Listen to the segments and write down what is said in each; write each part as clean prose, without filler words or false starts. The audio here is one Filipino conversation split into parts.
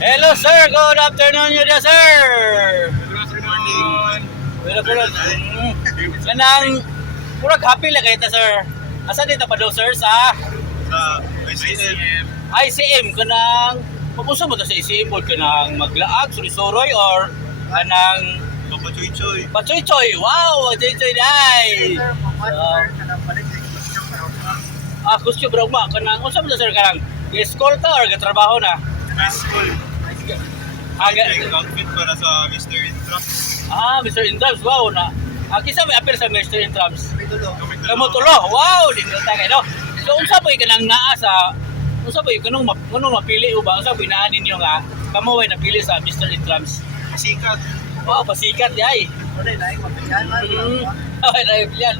Hello sir, good afternoon you there sir. Good morning. Good afternoon. Kanang murag happy lang kayo ta sir. Asa dito pa daw sir sa Sa ICM. ICM kanang papunsa mo ta sa ICM board kanang maglaag sulisoroy or kanang Papa Choy Choy. pachoy-choy. Wow, pachoy-choy day. Costume bro ma kanang unsa man ta sir kanang escort or gatrabaho na? High school. Aga Outfit para sa Mr. Intrap. Mr. Intrams, wow na. Kisa may appeal sa Mr. Intrams. Kami Kamu tulo, wow, di nilta kayo. No? So, unsa ba yung kanang naa sa, unsa ba yung kanong mapili o ba? Unsa ba yung naan ninyo nga, kamu ay napili sa Mr. Intrams? Sikat. Wow, pasikat di ay. Okay, na yan.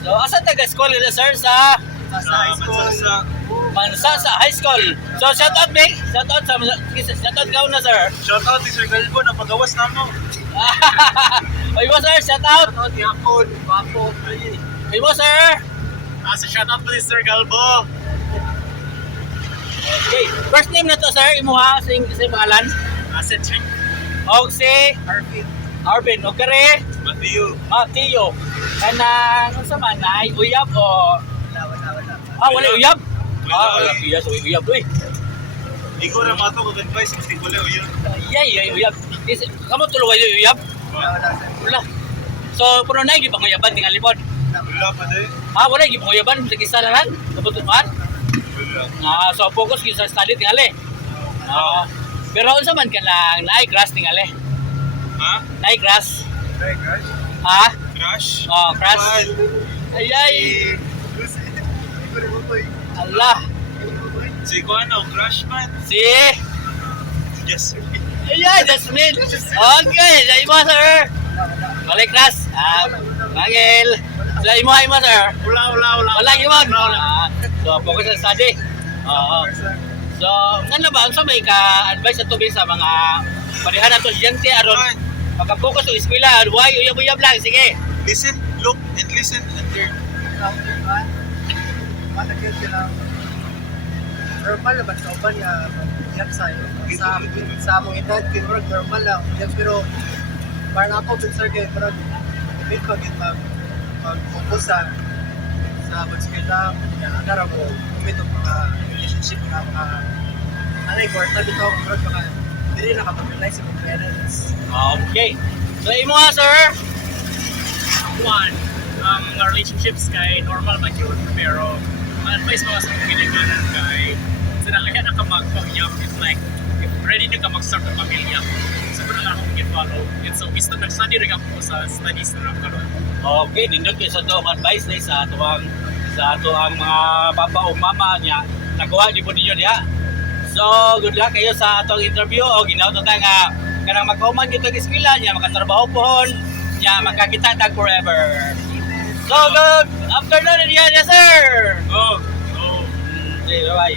So, asa taga-school nila sir sa High school. Sa Mansasa High School. So, shout out Nick, shout out gaw na sir. shoutout ni Sir Galbo na pagawas na mo. Oy mo sir, shout out. Shoutout ni Apon. Wapo. Oy mo sir. Sa shoutout po ni Sir Galbo. Okay, first name na to sir, imuha sa pangalan. Cedric. Og si Arvin. Arvin, og kare Matthew. Mateo. Kanang unsa man nay uyab o wala uyab? Wala uyab, so uyab doy. Ikaw na mato ko advice kasi wala o yun. Yay, uyab. Kamo tulo wayo uyab? Wala. So puno nay gi panguyaban tingali pod. Wala pa din. Wala gi panguyaban sa kisa na lang. Kabutuan. Wala. So focus gi sa study tingali. Pero unsa man kanang naay grass tingali? Ha? Naay grass. Hey guys. Ha? Crush. Grass. Ay. Allah. Si Kuan o crush man. Si Yes. Ayan, Jasmine. Okay, sa imo sir. Balik class. Mangil. Sa imo sir. Wala. Wala gimon. So focus sa study. Oo. So, ngano ba unsa may ka-advise ato sa mga parihan ato estudyante aron pagka-focus sa eskwela, why uyab-uyab lang sige. Listen, look, and listen, and learn. Normal naman sa uban nga yan sa among edad kay murag normal lang yes, pero parang ako sir kay murag bit pagit mag-focus sa pagsikita yan agara ko kumit ang mga relationship na mga anay important ito murag mga dili na kapag-realize sa mga parents. Okay. So imo sir. One, mga relationships kay normal man yun, pero advice mga sa mga ginaganan kay sinangaya na ka magpahiyap, it's like if ready na ka mag-start ng pamilya, siguro na akong i-follow. And so, basta nag-study rin ako sa studies na lang karoon. Okay, nindot kayo sa doong advice na sa ato ang mga papa o mama niya. Nakuha di po ninyo niya. So, good luck kayo sa atong interview o ginauto ta nga kanang magkauman dito sa eskwela niya, makatrabaho pohon niya, magkakita tag forever. So, good afternoon, yes sir! Oh. Okay, bye-bye.